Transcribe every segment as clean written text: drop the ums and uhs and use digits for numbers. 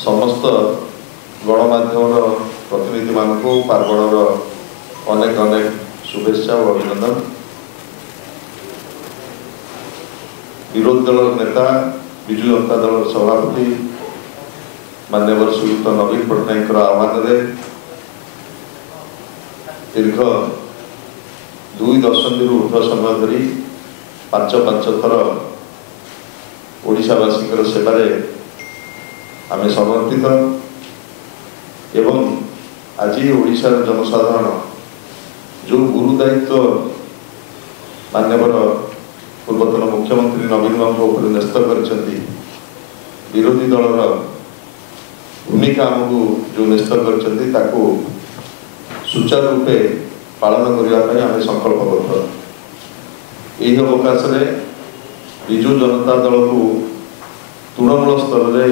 समस्त गणमाध्यम प्रतिनिधि मान पार्वणर अनेक अनेक शुभेच्छा और अभिनंदन। विरोधी दल नेता विजु जनता दल सभापति माननीय श्रीयुक्त नवीन पट्टनायक आह्वान दीर्घ 2 दशंधि ऊर्ध्व समय धरी 5 थर ओडिशावासी सेवार आम समर्पित एवं आज ओडिशार जनसाधारण जो गुरु दायित्व माननीय पूर्वतन मुख्यमंत्री नवीन बाबू न्यस्त कर विरोधी दलर भूमिका आमको जो न्यस्त कर सुचारू रूपे पालन करने आम संकल्पबद्ध। यही अवकाश विजु जनता दल को तृणमूल स्तर में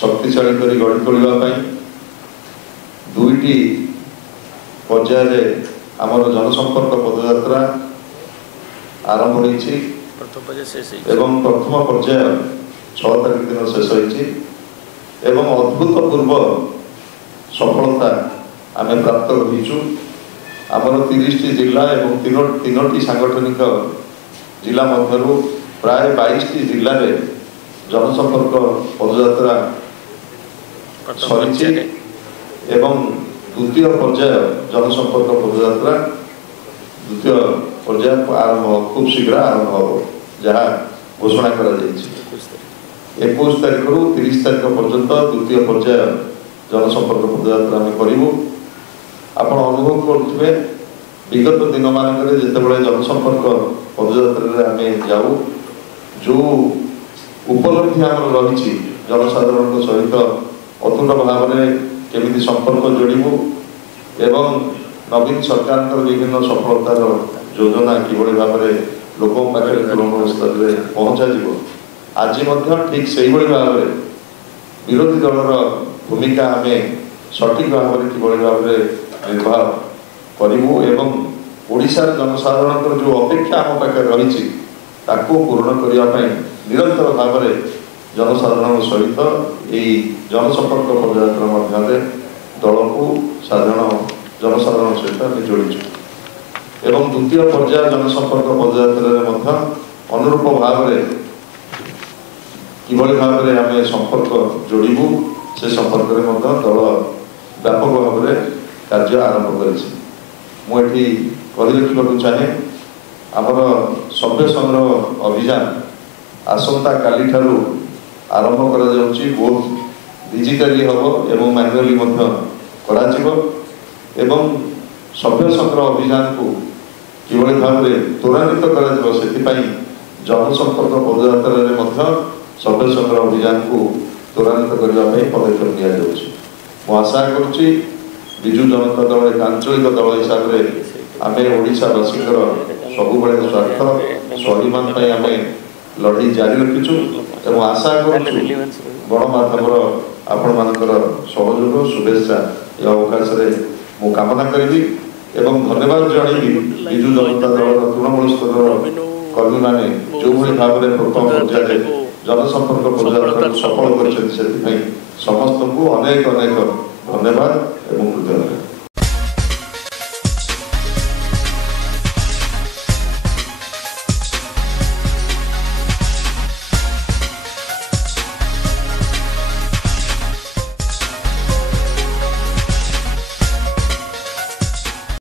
शक्तिशाली कर गढ़ी तोड़ापी 2टी पर्याय आमर जनसंपर्क पदयात्रा आरंभ होती एवं प्रथम पर्याय 6 तारीख दिन शेष होती एवं अभूतपूर्व सफलता आम प्राप्त होइछु। आमर 30टी जिला एवं तीनोटी सांगठनिक जिला मध्यरु प्राय 22टी जिले में जनसंपर्क पदयात्रा सरी एवं द्वितीय पर्याय जनसंपर्क पदयात्रा द्वितीय पर्याय आरंभ खूब शीघ्र आरंभ हो जहाँ घोषणा कर 21 तारीख रु 30 तारीख पर्यंत द्वितीय पर्याय जनसंपर्क पदयात्रा आम करूँ। आपण अनुभव करुवे विगत दिन मानक जितेबाला जनसंपर्क पदयात्रा आम जाऊ जो उपलब्धि आम रही जनसाधारण सहित अतुट भाव में केमिति संपर्क जोड़ू एवं नवीन सरकार विभिन्न सफलतार योजना किभली भाव में लोक पाखे तृणमूल स्तर में पहुँचा आज ठीक से भाव में विरोधी दलर भूमिका आम सठिक भाव में किभली भाव में निर्वाह करूँ एवं ओडिशार जनसाधारण जो अपेक्षा आम पाखे रही पूर्ण करने निरंतर भाव में जनसाधारण सहित यही जनसंपर्क पदयात्रा मध्य दल को जनसाधारण सहित आम जोड़ीचु एवं द्वितीय पर्याय जनसंपर्क पदयात्रा अनुरूप भाव में किभली भाव में आम संपर्क जोड़ू से संपर्क में दल व्यापक भाव में कार्य आरंभ करी रखा चाहे आमर सभ्य संग्रह अभियान आसंता काली ठारू आरंभ कर बहुत डिजिटाली हम एवं मैनुअली एवं सभ्य संग्रह अभियान को किभली भाव में त्वरान्वित कर जनसंपर्क पदयात्रा सभ्य संग्रह अभियान को त्वरान्वित करने पदक्षेप नि आशा करुच्ची विजु जनता दल एक आंचलिक दल हिसाब से आम ओडिशावासी सबुबले स्वार्थ स्वाभिमान आम लड़ाई जारी रखीचु और आशा करूँ गणमाध्यम आपण मानकर सहयोग शुभेच्छा यह अवकाश मु कामना करी एवं धन्यवाद जनइबी विजु जनता दल तृणमूल स्तर कर्मी मैंने जो भाव में प्रथम पर्याय जनसंपर्क पदयात्रा सफल कर समस्त को अनेक अनेक धन्यवाद एवं कृतज्ञता।